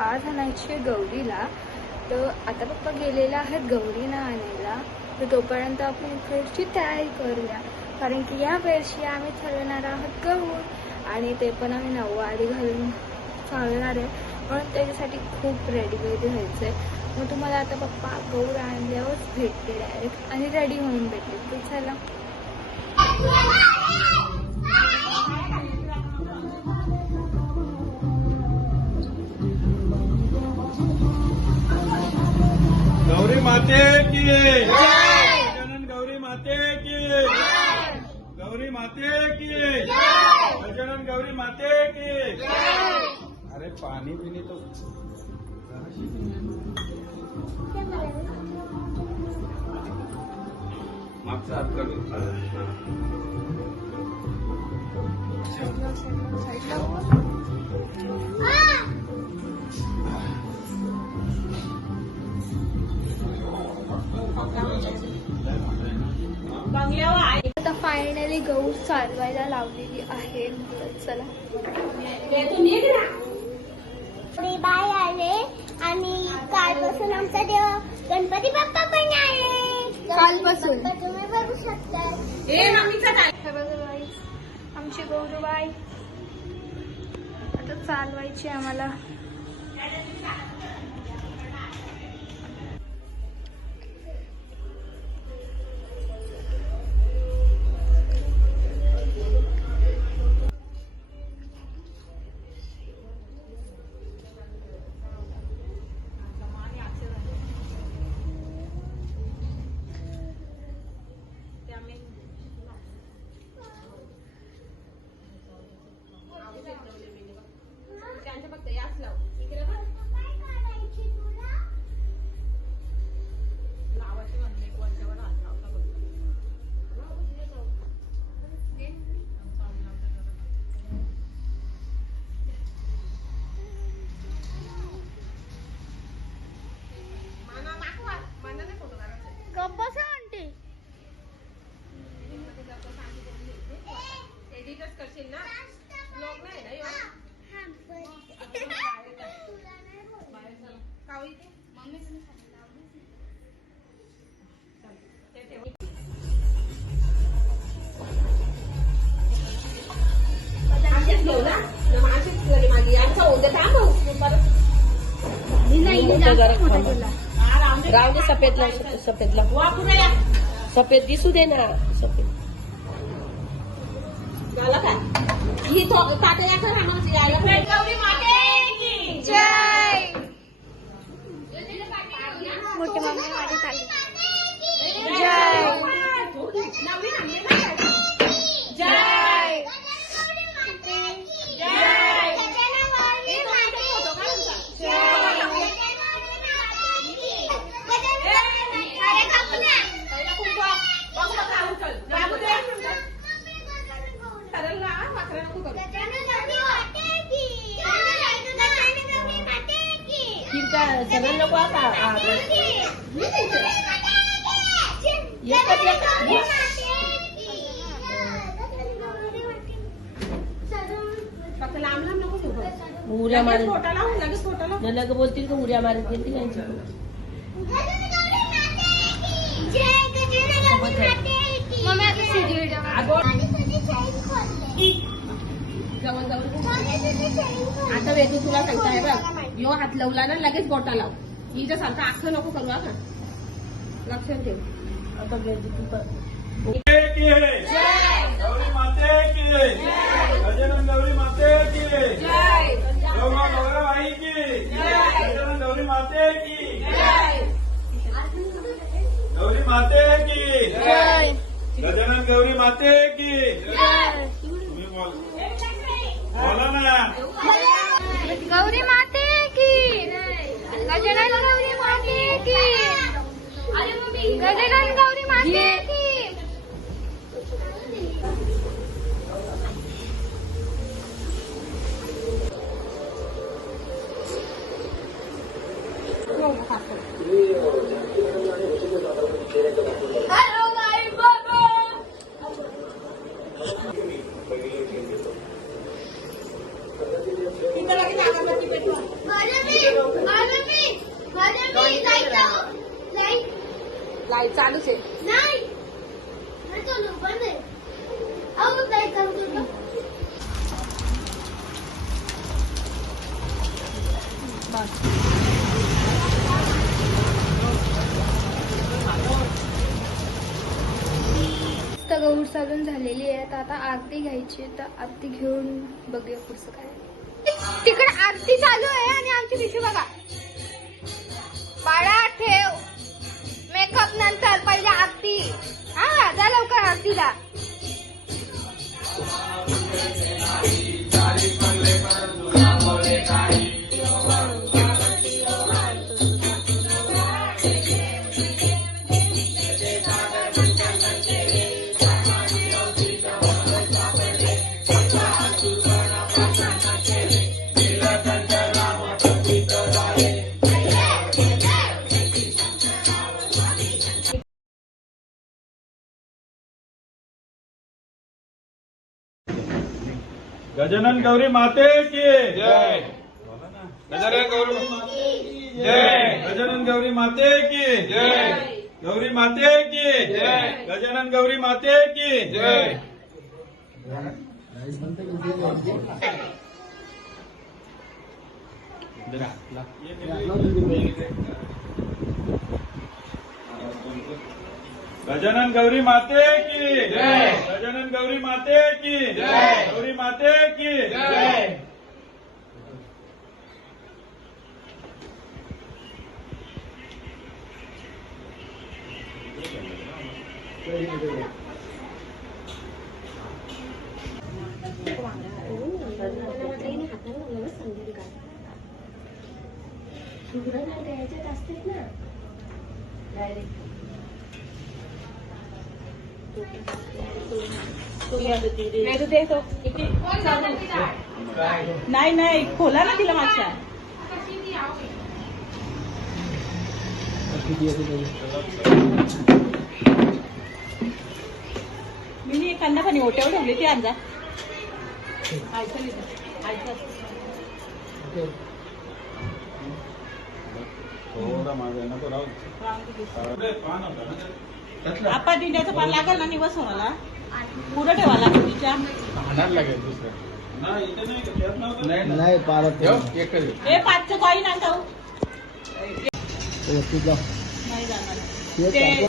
आज आणायची गौरीला, तर आता पप्पा गेलेला आहेत गौरीला आणायला, तर तोपर्यंत आपण इकडची तयारी करूया. कारण की या वर्षी आम्ही चालवणार आहोत गौर आणि ते पण आम्ही नऊवारी घालून चालणार आहे, म्हणून त्याच्यासाठी खूप रेडी व्हायचं आहे. मग तुम्हाला आता पप्पा गौर आणल्यावरच भेटते डायरेक्ट आणि रेडी होऊन भेटले. तर चला गौरी माते की जय, गजानन गौरी माते की जय, गौरी माते की जय, गजानन गौरी माते की जय. अरे पानी पीने तो मागचा हात काढून आता फायनली गौर चालवायला लावलेली आहे. चला बाय आले आणि कालपासून आमचा देव गणपती बाप्पा पण आले. कालपासून तुम्ही बघू शकता. आमची गौरूबाई आता चालवायची आम्हाला. राहू दे. सफेदला सफेदला सफेद दिसू दे ना. सफेद ही तात्या गौरी माते की जय. मोठे मम्मी माझी चालली. जय जय सरळ नको आता. फक्त लांब लांब नको. उड्या मारेल लग बोलतील का उड्या मारेल त्यांची त्यांची. आता वेदू तुला सांगताय बघ, यो हात लावला ना लगेच बोटा लाव. हिच्या सारखं असं नको करू. का लक्षात ठेव. आता वेदू तू गौरी माते की जय, गजानन गौरी माते की जय, गौराबाई की गजानन गौरी माते की गौरी माते की गजानन गौरी माते की. तुम्ही बोला ना. गौरी माते की गजानन गौरी माते की. गजानन गौरी माते की हॅलो गाईस बाबा लाईट चालूच आहे. नाही बंद आहे. अहो काय करतो तर गौर चालून झालेली आहे तर आता आरती घ्यायची आहे, तर आरती घेऊन बघूया पुढचं काय. तिकडे आरती चालू आहे आणि आमची दिशू बघा. बाळा ठेव मेकअप नंतर, पहिले आरती. हा जा लवकर आरतीला. गजानन गौरी माते की जय. गजानन गौरी माते की जय. गजानन गौरी माते की जय. गौरी माते की जय. गजानन गौरी माते की जय. गजानन गौरी माते की जय. गजानन गौरी माते की जय. गौरी माते की जय. नाही नाही खोला ना तिला मागच्या. मी कांदा खाली ओट्यावर ठेवली ती आणजा. आपा दिंड्याचं पान लागल ना निवस होणार पुढं ठेवा लागेल तिच्या. नाही पालक हे 5चं कॉईन आणता नाही जाणार ते.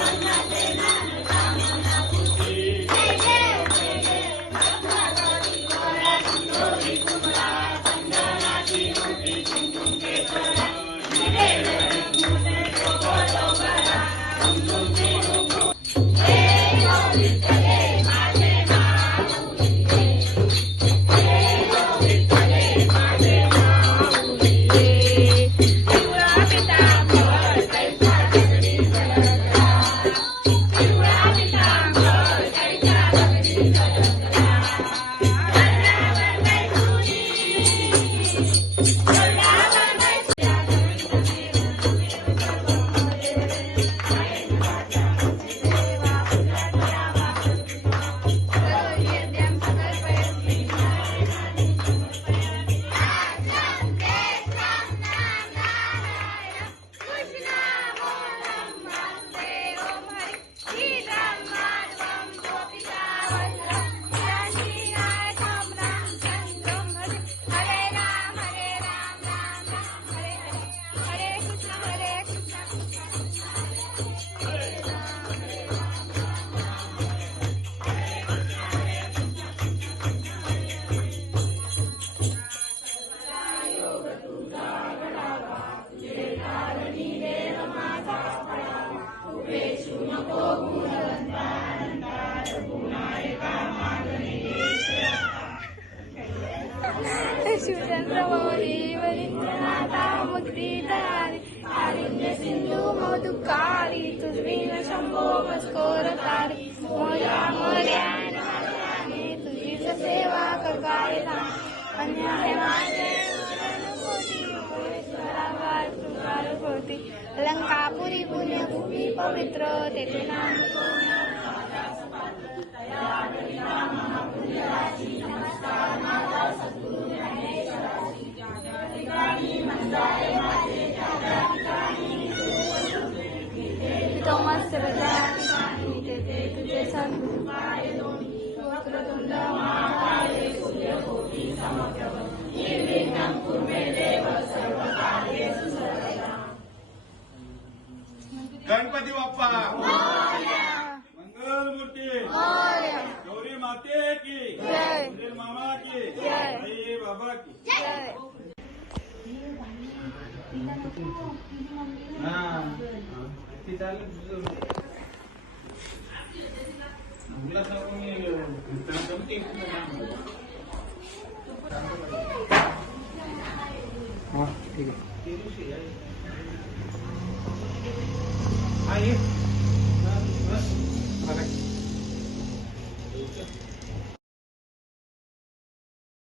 शिवचंद्र मौली वरिंद्रनाथा मुक्तिदारी आदिन्य सिंधू मधुकारी तुझविन पवित्र तेथे नाम तोमस तेथे तुझे सद्गुरु वक्रतुंड महाकाय सूर्यकोटि समप्रभ निर्विघ्नं कुर्मे देव सर्वकार्येषु सर्वदा. गणपती बाप्पा मंगलमूर्ती गौरी माते की सुनील मामा की आई बाबा की. ती चालेल मुला सांगून हा ठीक आहे आई